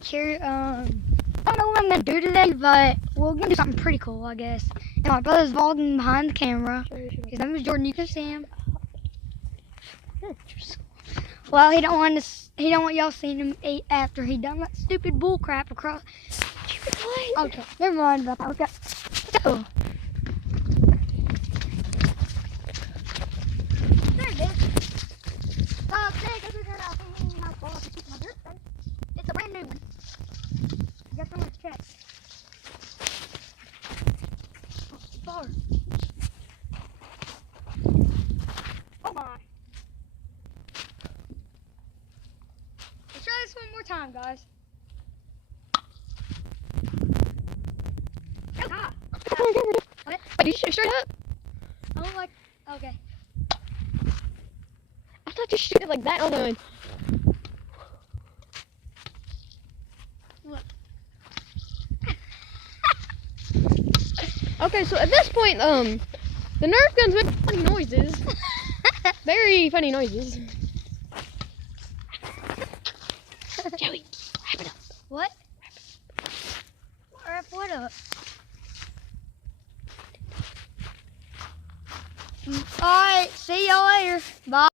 Here, I don't know what I'm gonna do today, but we're gonna do something pretty cool, I guess. And my brother's vlogging behind the camera. His name is Jordan. You can see him. Well, he don't want y'all seeing him eat after he done that stupid bull crap across. Okay, never mind about that. Let's go. There it is. It's a brand new one. Guess I'm gonna check. Oh, oh my. Let's try this one more time, guys. Ah. What? Wait, you shoot straight up? I don't like. Okay. I thought you shoot it like that on the. Look. Okay, so at this point, the Nerf guns make funny noises. Very funny noises. Joey, wrap it up. What? Wrap what up? Alright, see y'all later. Bye.